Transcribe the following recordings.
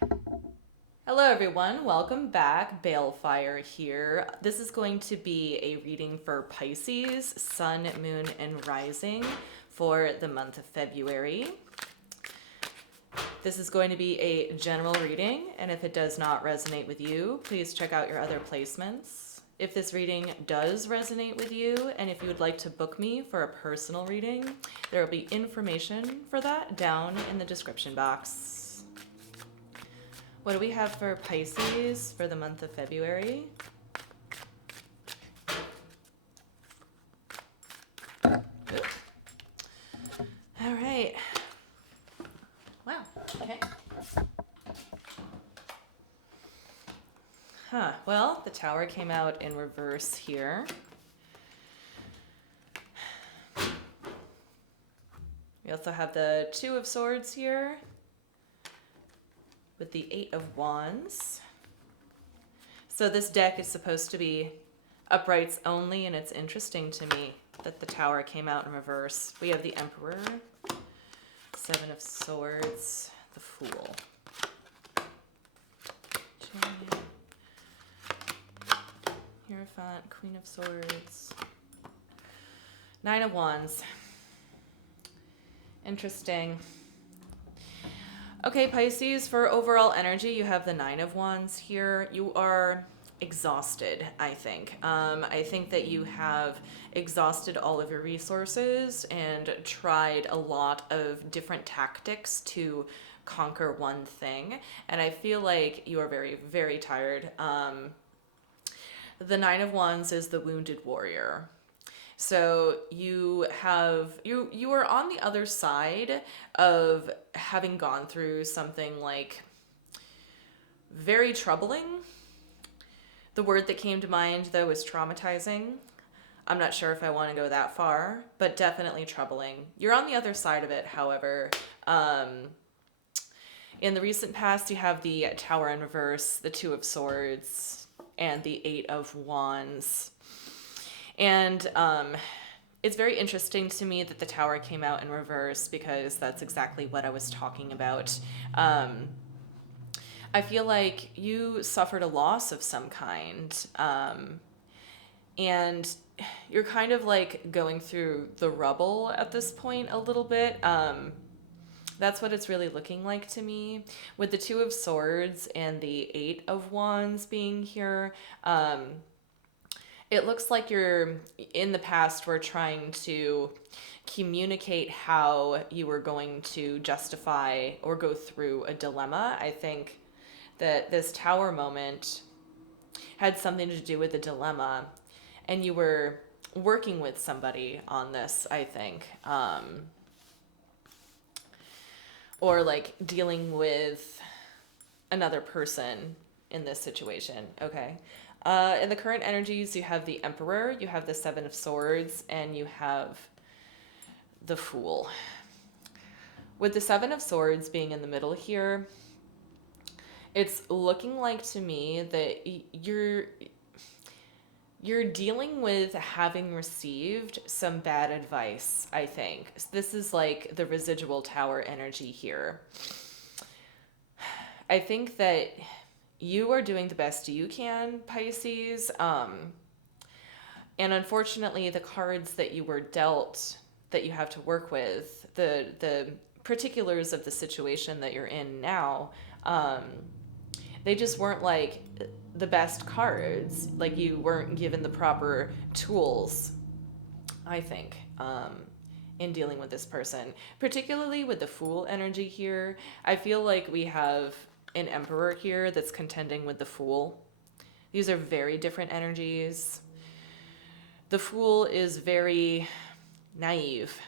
Hello, everyone. Welcome back. Balefire here. This is going to be a reading for Pisces, Sun, Moon, and Rising for the month of February. This is going to be a general reading, and if it does not resonate with you, please check out your other placements. If this reading does resonate with you, and if you would like to book me for a personal reading, there will be information for that down in the description box. What do we have for Pisces for the month of February? Oop. All right. Wow. Okay. Well, the Tower came out in reverse here. We also have the Two of Swords here with the Eight of Wands. So this deck is supposed to be uprights only, and it's interesting to me that the Tower came out in reverse. We have the Emperor, Seven of Swords, the Fool. Hierophant, Queen of Swords, Nine of Wands. Interesting. Okay, Pisces, for overall energy, you have the Nine of Wands here. You are exhausted, I think. I think that you have exhausted all of your resources and tried a lot of different tactics to conquer one thing. And I feel like you are very, very tired. The Nine of Wands is the wounded warrior. So you are on the other side of having gone through something like very troubling. The word that came to mind though is traumatizing. I'm not sure if I want to go that far, but definitely troubling. You're on the other side of it, however. In the recent past, you have the Tower in reverse, the Two of Swords, and the Eight of Wands. And it's very interesting to me that the Tower came out in reverse because that's exactly what I was talking about. I feel like you suffered a loss of some kind. And you're kind of like going through the rubble at this point a little bit. That's what it's really looking like to me. With the Two of Swords and the Eight of Wands being here, it looks like you're in the past were trying to communicate how you were going to justify or go through a dilemma. I think that this Tower moment had something to do with the dilemma, and you were working with somebody on this, I think. Or like dealing with another person in this situation. Okay. In the current energies, you have the Emperor, you have the Seven of Swords, and you have the Fool. With the Seven of Swords being in the middle here, it's looking like to me that you're dealing with having received some bad advice, I think. This is like the residual Tower energy here. I think that you are doing the best you can, Pisces. And unfortunately, the cards that you were dealt that you have to work with, the particulars of the situation that you're in now, they just weren't like the best cards. Like you weren't given the proper tools, I think, in dealing with this person. Particularly with the Fool energy here, I feel like we have an Emperor here that's contending with the Fool. These are very different energies. The Fool is very naive.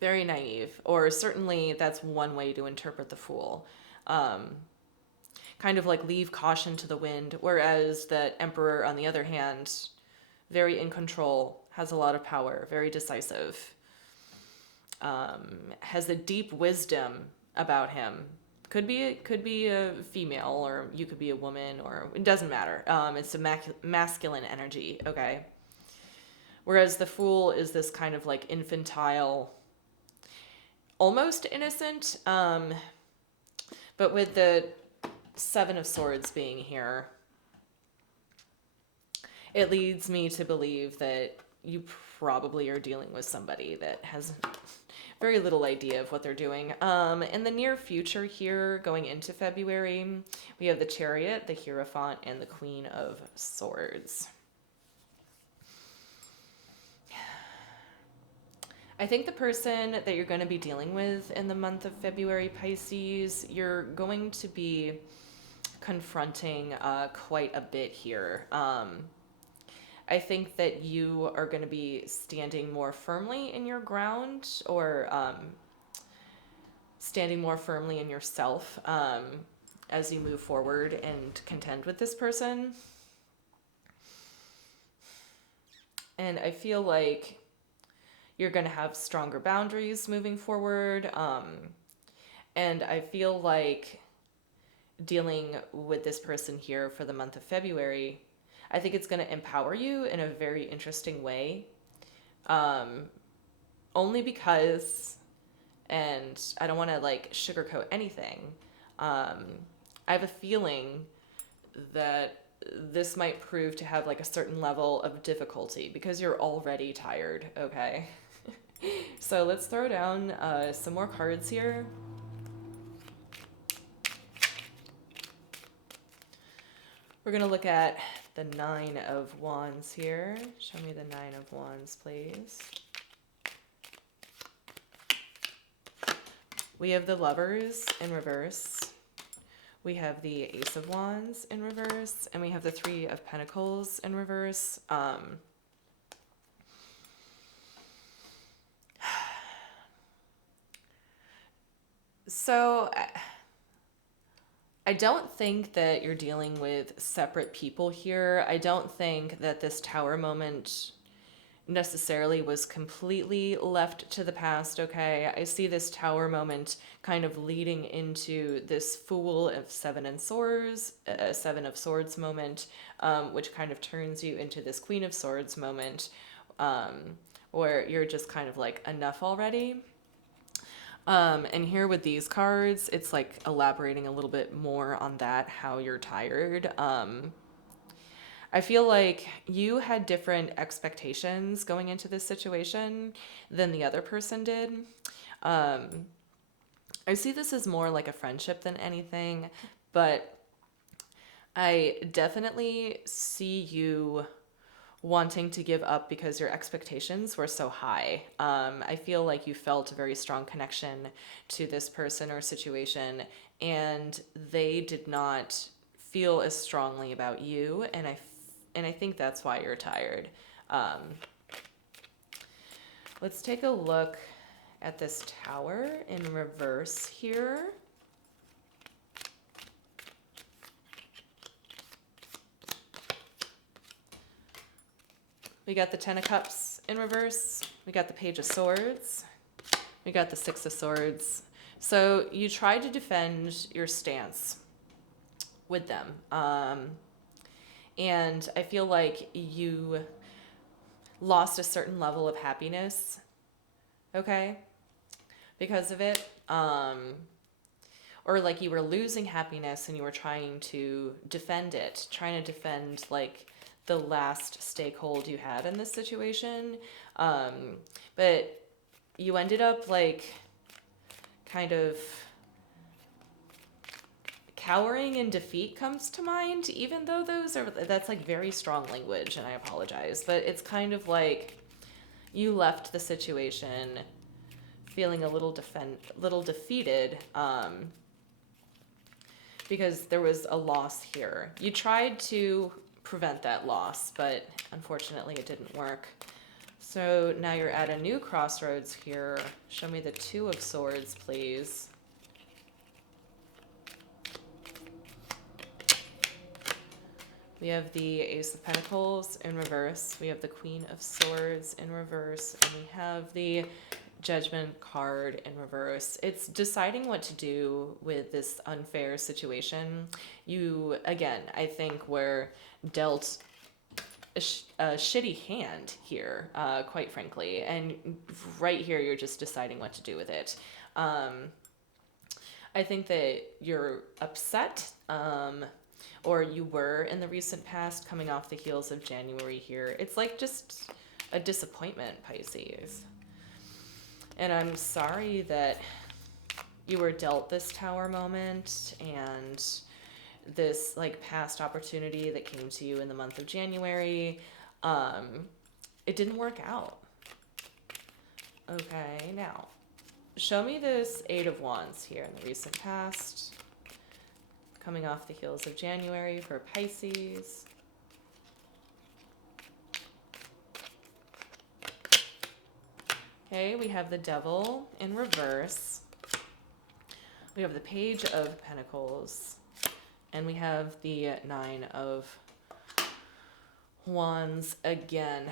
Very naive. Or certainly that's one way to interpret the Fool. Kind of like leave caution to the wind. Whereas the Emperor, on the other hand, very in control, has a lot of power, very decisive. Has a deep wisdom about him. Could be a female, or you could be a woman, or it doesn't matter. It's a masculine energy, okay? Whereas the Fool is this kind of like infantile, almost innocent, But with the Seven of Swords being here, it leads me to believe that you probably are dealing with somebody that has very little idea of what they're doing. In the near future here, going into February, we have the Chariot, the Hierophant, and the Queen of Swords. I think the person that you're going to be dealing with in the month of February, Pisces, you're going to be confronting quite a bit here. I think that you are going to be standing more firmly in your ground, or standing more firmly in yourself as you move forward and contend with this person. And I feel like you're going to have stronger boundaries moving forward. And I feel like dealing with this person here for the month of February, I think it's going to empower you in a very interesting way. Only because, and I don't want to like sugarcoat anything, I have a feeling that this might prove to have like a certain level of difficulty because you're already tired, okay? So let's throw down some more cards here. We're going to look at the Nine of Wands here. Show me the Nine of Wands, please. We have the Lovers in reverse. We have the Ace of Wands in reverse. And we have the Three of Pentacles in reverse. So I don't think that you're dealing with separate people here. I don't think that this Tower moment necessarily was completely left to the past, okay? I see this Tower moment kind of leading into this Fool of Seven of Swords moment, which kind of turns you into this Queen of Swords moment, where you're just kind of like, enough already. And here with these cards, it's like elaborating a little bit more on that, how you're tired. I feel like you had different expectations going into this situation than the other person did. I see this as more like a friendship than anything, but I definitely see you wanting to give up because your expectations were so high. I feel like you felt a very strong connection to this person or situation, and they did not feel as strongly about you, and I think that's why you're tired. Let's take a look at this Tower in reverse here. We got the Ten of Cups in reverse. We got the Page of Swords. We got the Six of Swords. So you tried to defend your stance with them. And I feel like you lost a certain level of happiness, okay, because of it. Or like you were losing happiness and you were trying to defend it, trying to defend like the last stakehold you had in this situation. But you ended up like kind of cowering in defeat comes to mind, even though that's like very strong language, and I apologize, but it's kind of like you left the situation feeling a little defeated, because there was a loss here. You tried to prevent that loss, but unfortunately it didn't work. So now you're at a new crossroads here. Show me the Two of Swords, please. We have the Ace of Pentacles in reverse. We have the Queen of Swords in reverse. And we have the Judgment card in reverse. It's deciding what to do with this unfair situation. You, again, I think were dealt a shitty hand here, quite frankly. And right here, you're just deciding what to do with it. I I think that you're upset, or you were in the recent past, coming off the heels of January here. It's like just a disappointment, Pisces. And I'm sorry that you were dealt this tower moment and this like past opportunity that came to you in the month of January. It didn't work out. Okay, now show me this Eight of Wands here in the recent past, coming off the heels of January for Pisces. Okay, we have the Devil in reverse. We have the Page of Pentacles. And we have the Nine of Wands again.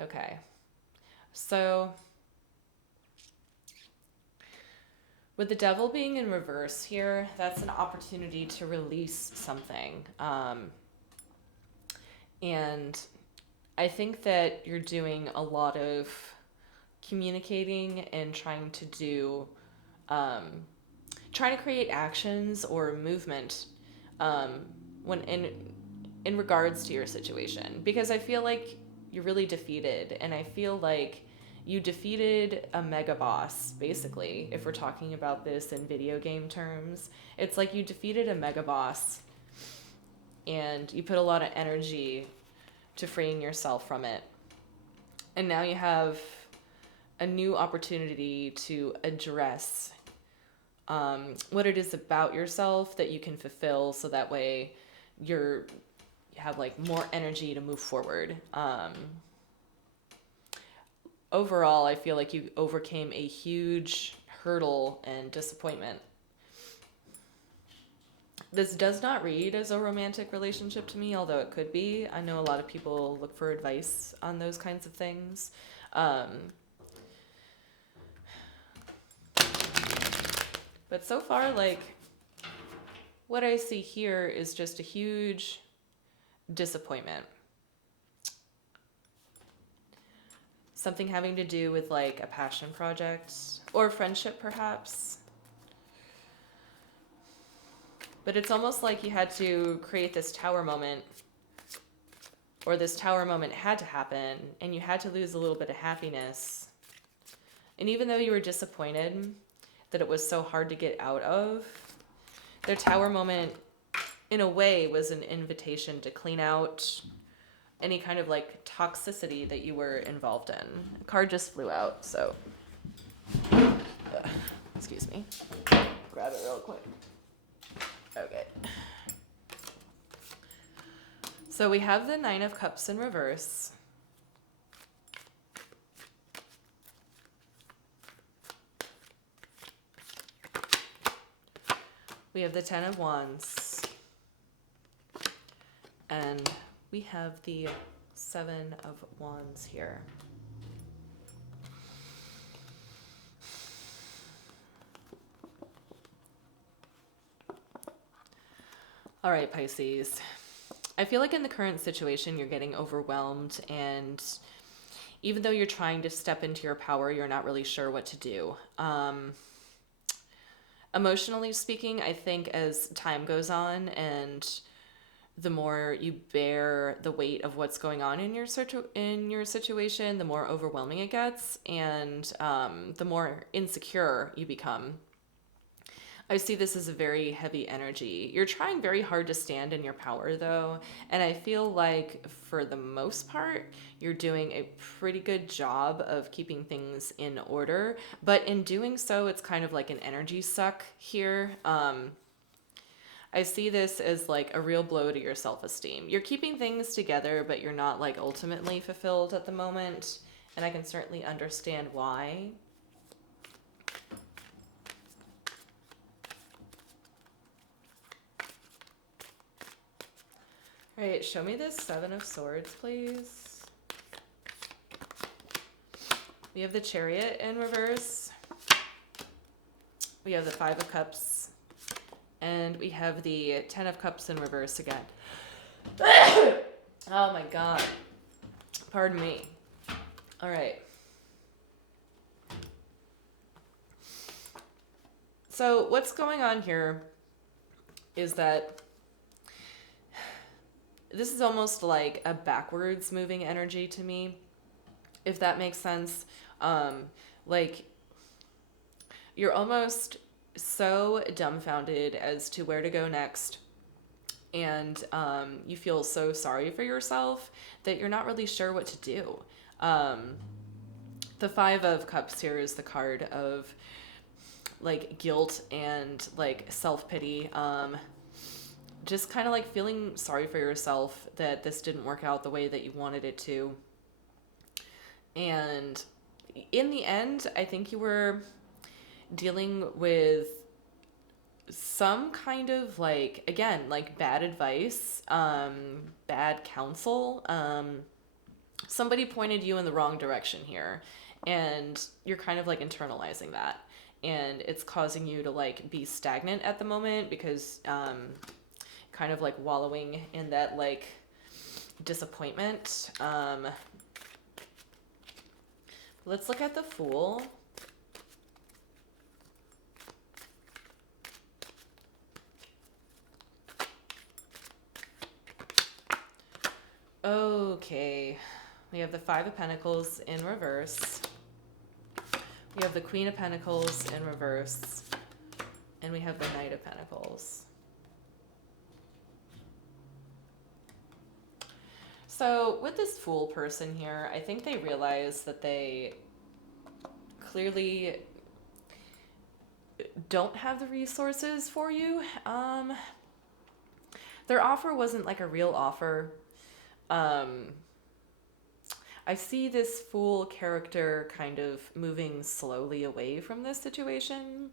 Okay. So, with the Devil being in reverse here, that's an opportunity to release something. And I think that you're doing a lot of communicating and trying to create actions or movement when in regards to your situation, because I feel like you're really defeated, and I feel like you defeated a mega boss, basically. If we're talking about this in video game terms, it's like you defeated a mega boss and you put a lot of energy to freeing yourself from it. And now you have a new opportunity to address what it is about yourself that you can fulfill, so that way you have like more energy to move forward. Overall, I feel like you overcame a huge hurdle and disappointment. This does not read as a romantic relationship to me, although it could be. I know a lot of people look for advice on those kinds of things. But so far, like, what I see here is just a huge disappointment. Something having to do with like a passion project or friendship, perhaps. But it's almost like you had to create this tower moment, or this tower moment had to happen, and you had to lose a little bit of happiness. And even though you were disappointed that it was so hard to get out of, their tower moment, in a way, was an invitation to clean out any kind of like toxicity that you were involved in. A card just flew out, so excuse me. Grab it real quick. Okay. So we have the Nine of Cups in reverse. We have the Ten of Wands. And we have the Seven of Wands here. All right, Pisces. I feel like in the current situation, you're getting overwhelmed, and even though you're trying to step into your power, you're not really sure what to do. Emotionally speaking, I think as time goes on and the more you bear the weight of what's going on in your situation, the more overwhelming it gets, and the more insecure you become. I see this as a very heavy energy. You're trying very hard to stand in your power, though, and I feel like for the most part, you're doing a pretty good job of keeping things in order, but in doing so, it's kind of like an energy suck here. I see this as like a real blow to your self-esteem. You're keeping things together, but you're not like ultimately fulfilled at the moment, and I can certainly understand why. All right, show me this Seven of Swords, please. We have the Chariot in reverse. We have the Five of Cups. And we have the Ten of Cups in reverse again. Oh my God. Pardon me. All right. So what's going on here is that this is almost like a backwards moving energy to me, if that makes sense. Like you're almost so dumbfounded as to where to go next, and you feel so sorry for yourself that you're not really sure what to do. The Five of Cups here is the card of like guilt and like self-pity. Just kind of like feeling sorry for yourself that this didn't work out the way that you wanted it to. And in the end, I think you were dealing with some kind of like, again, like bad advice, bad counsel. Somebody pointed you in the wrong direction here, and you're kind of like internalizing that, and it's causing you to like be stagnant at the moment because kind of like wallowing in that like disappointment. Let's look at the Fool. Okay, we have the Five of Pentacles in reverse. We have the Queen of Pentacles in reverse. And we have the Knight of Pentacles. So with this Fool person here, I think they realize that they clearly don't have the resources for you. Their offer wasn't like a real offer. I see this Fool character kind of moving slowly away from this situation.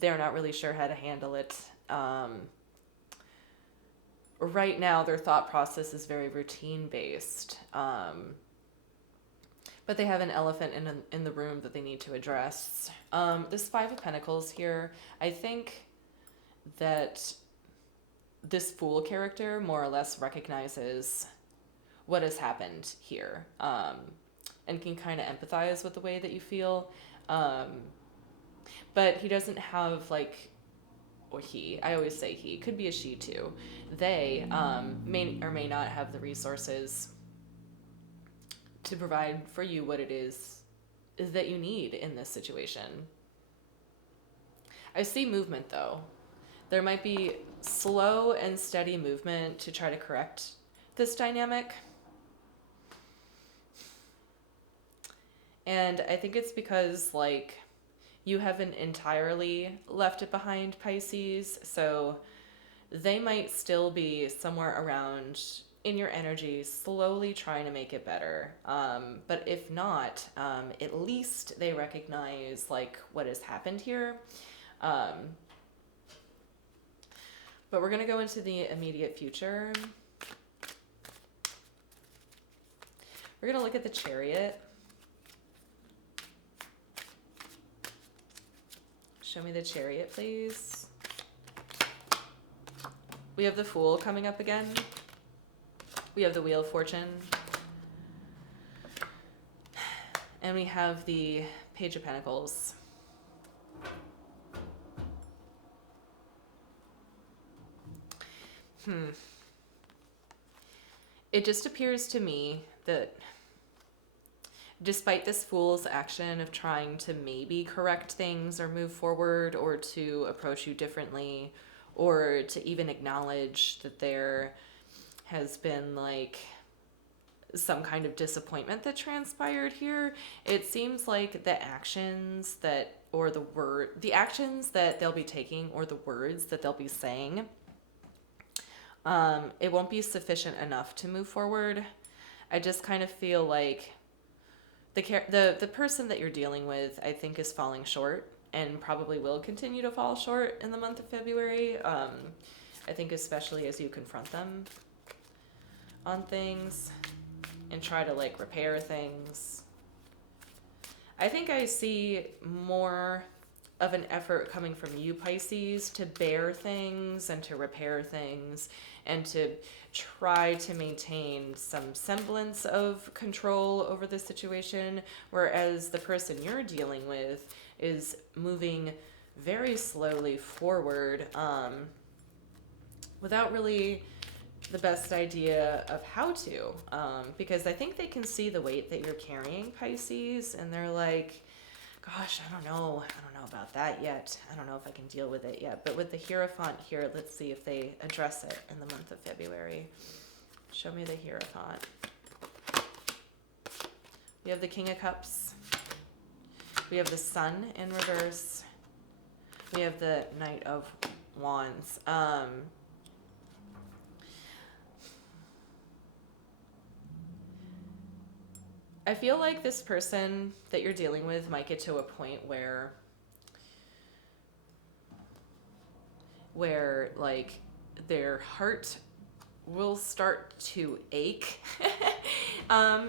They're not really sure how to handle it. Right now, their thought process is very routine-based. But they have an elephant in the room that they need to address. This Five of Pentacles here, I think that this Fool character more or less recognizes what has happened here, and can kind of empathize with the way that you feel. But he doesn't have like, or he, I always say he, could be a she too. They may or may not have the resources to provide for you what it is that you need in this situation. I see movement though. There might be slow and steady movement to try to correct this dynamic. And I think it's because like you haven't entirely left it behind, Pisces, so they might still be somewhere around in your energy, slowly trying to make it better. But if not, at least they recognize like what has happened here. But we're going to go into the immediate future. We're going to look at the Chariot. Show me the Chariot, please. We have the Fool coming up again. We have the Wheel of Fortune. And we have the Page of Pentacles. It just appears to me that despite this Fool's action of trying to maybe correct things or move forward or to approach you differently or to even acknowledge that there has been like some kind of disappointment that transpired here, it seems like the actions that, or the actions that they'll be taking or the words that they'll be saying, it won't be sufficient enough to move forward. I just kind of feel like the person that you're dealing with, I think, is falling short and probably will continue to fall short in the month of February. I think especially as you confront them on things and try to like repair things. I think I see more of an effort coming from you, Pisces, to bear things and to repair things and to try to maintain some semblance of control over the situation, whereas the person you're dealing with is moving very slowly forward, without really the best idea of how to, because I think they can see the weight that you're carrying, Pisces, and they're like, gosh, I don't know about that yet. I don't know if I can deal with it yet. But with the Hierophant here, let's see if they address it in the month of February. Show me the Hierophant. We have the King of Cups. We have the Sun in reverse. We have the Knight of Wands. I feel like this person that you're dealing with might get to a point where like their heart will start to ache.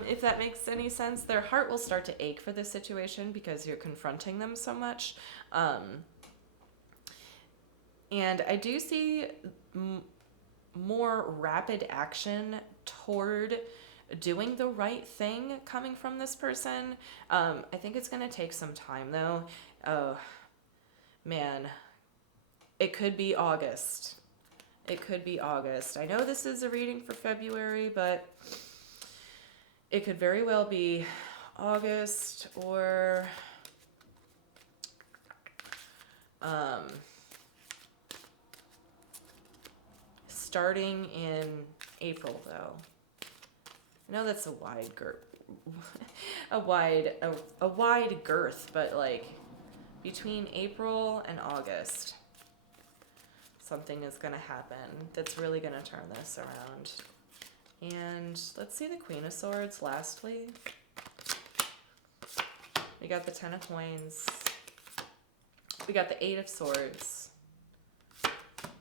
If that makes any sense. Their heart will start to ache for this situation because you're confronting them so much. And I do see more rapid action toward doing the right thing coming from this person. I think it's going to take some time though. Oh, man. It could be August. It could be August. I know this is a reading for February, but it could very well be August or starting in April though. I know that's a wide girth, a wide girth, but like between April and August, something is going to happen that's really going to turn this around. And let's see the Queen of Swords lastly. We got the Ten of Coins. We got the Eight of Swords.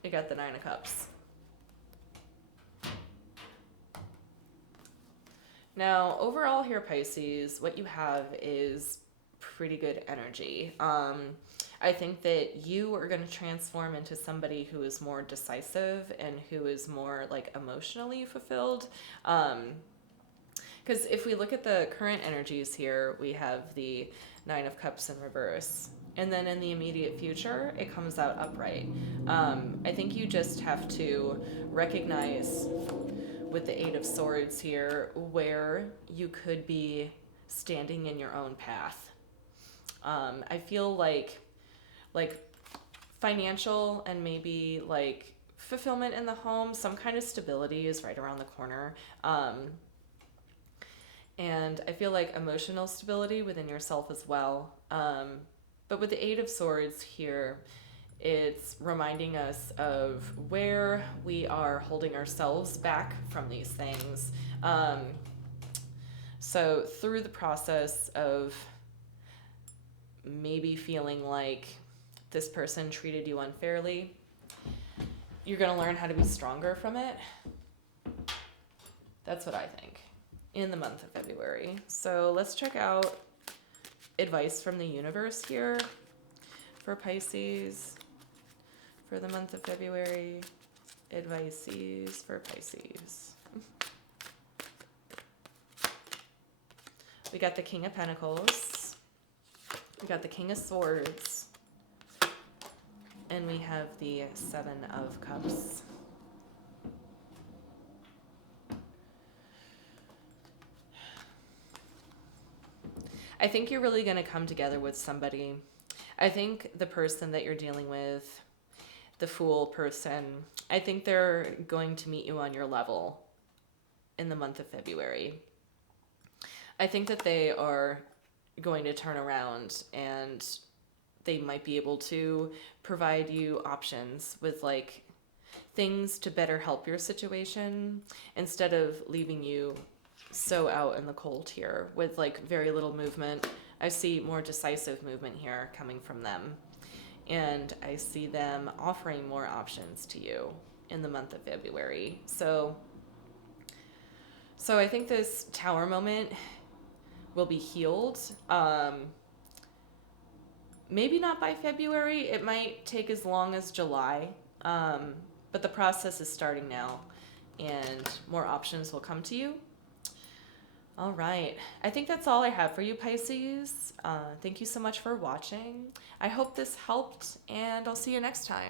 We got the Nine of Cups. Now, overall here, Pisces, what you have is pretty good energy. I think that you are going to transform into somebody who is more decisive and who is more like emotionally fulfilled. Because if we look at the current energies here, we have the Nine of Cups in reverse. And then in the immediate future, it comes out upright. I think you just have to recognize with the Eight of Swords here where you could be standing in your own path. I feel like financial and maybe like fulfillment in the home, some kind of stability is right around the corner. And I feel like emotional stability within yourself as well. But with the Eight of Swords here, it's reminding us of where we are holding ourselves back from these things. So through the process of maybe feeling like this person treated you unfairly, you're going to learn how to be stronger from it. That's what I think in the month of February. So let's check out advice from the universe here for Pisces for the month of February. Advices for Pisces. We got the King of Pentacles. We got the King of Swords. And we have the Seven of Cups. I think you're really going to come together with somebody. I think the person that you're dealing with, the Fool person, I think they're going to meet you on your level in the month of February. I think that they are going to turn around and they might be able to provide you options with like things to better help your situation instead of leaving you so out in the cold here with like very little movement. I see more decisive movement here coming from them. And I see them offering more options to you in the month of February. So I think this Tower moment will be healed. Maybe not by February. It might take as long as July. But the process is starting now and more options will come to you. All right. I think that's all I have for you, Pisces. Thank you so much for watching. I hope this helped, and I'll see you next time.